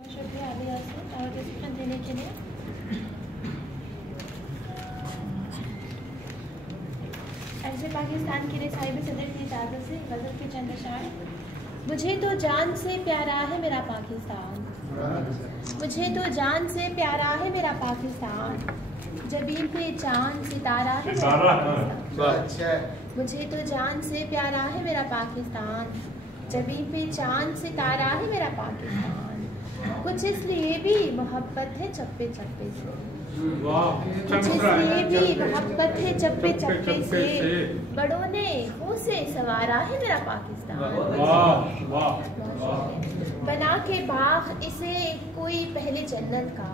शुक्रिया आलिया से और डिस्कशन देने के लिए। ऐसे पाकिस्तान के लिए साहिब सदर की इजाज़त से गज़ल के चंद अशार। मुझे तो जान से प्यारा है मेरा पाकिस्तान, मुझे तो जान से प्यारा है मेरा पाकिस्तान, जबीन पे चांद सितारा है मेरा पाकिस्तान। मुझे तो जान से प्यारा है मेरा पाकिस्तान, जबीन पे चांद सितारा है मेरा पाकिस्तान। कुछ इसलिए भी मोहब्बत है चप्पे चप्पे से, कुछ इसलिए भी मोहब्बत है चप्पे चप्पे से, बड़ों ने मुँह से सवारा है मेरा पाकिस्तान। बना के बाग इसे कोई पहले जन्नत का,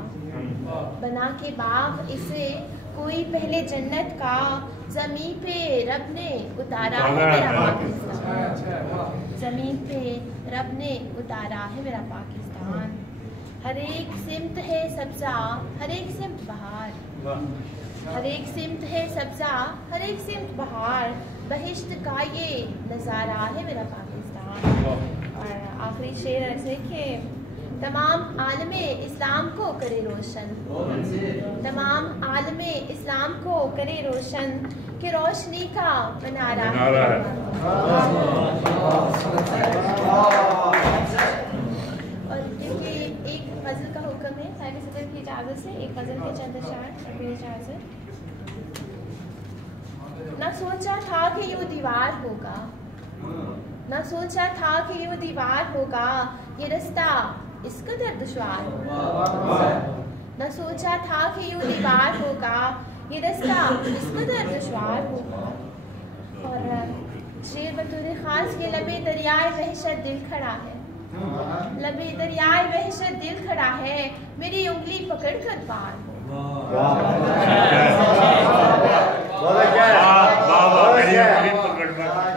बना के बाग इसे कोई पहले जन्नत का, जमीन पे रब ने उतारा है मेरा पाकिस्तान, जमीन पे रब ने उतारा है मेरा पाकिस्तान। हर एक सिमत है सब्जा, हर एक सिमत बहार, हर एक सिमत है सब्जा, हर एक सिमत बहार, बहिश्त का ये नज़ारा है मेरा पाकिस्तान। और आखिरी शेर ऐसे कि तमाम आलमे इस्लाम को करे रोशन, तमाम आलमे इस्लाम को करे रोशन, कि रोशनी का मनारा है। और देखिए एक गज़ल का हुक्म है साहिब सदर की इजाज़त से, एक गज़ल के चंद अशार अपनी इजाज़त। न सोचा था कि यूँ दीवार होगा, न सोचा था कि यूँ दीवार होगा, ये रास्ता इस कदर दुश्वार होगा, न सोचा था कि यूँ दीवार होगा, ये रास्ता इस कदर दुश्वार होगा। और शेर बतौर ख़ास के लबे दरियाए वहशत दिल खड़ा है, लबे दरियाए वहशत दिल खड़ा है, मेरी उंगली पकड़ कर पार हो।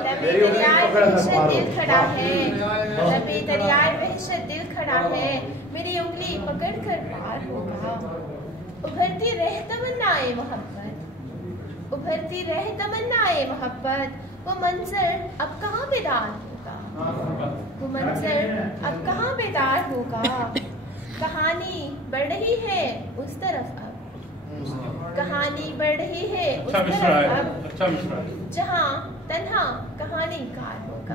लबे दरियाए वहशत दिल खड़ा है, लबे दरियाए वहशत दिल खड़ा है, मेरी उंगली पकड़ कर पार होगा। उभरती रह तमन्नाए मोहब्बत, उभरती रह तमन्नाए मोहब्बत, वो मंजर अब कहाँ बेदार होगा, वो मंजर अब कहाँ बेदार होगा। कहानी बढ़ रही है उस तरफ अब, कहानी बढ़ रही है उस तरफ अब, जहाँ तन्हा कहानीकार होगा।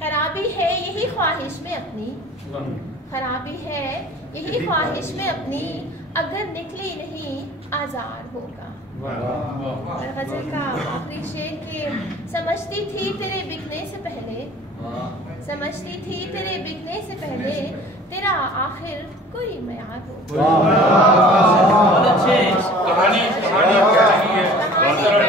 खराबी है यही ख्वाहिश में अपनी, खराबी है यही ख्वाहिश में अपनी, अगर निकली नहीं आज़ार होगा। और गज़ल का आखिरी शेर के समझती थी तेरे बिकने से पहले, समझती थी तेरे बिकने से पहले, तेरा आखिर कोई मयार होगा। कहानी बढ़ रही है उस तरफ,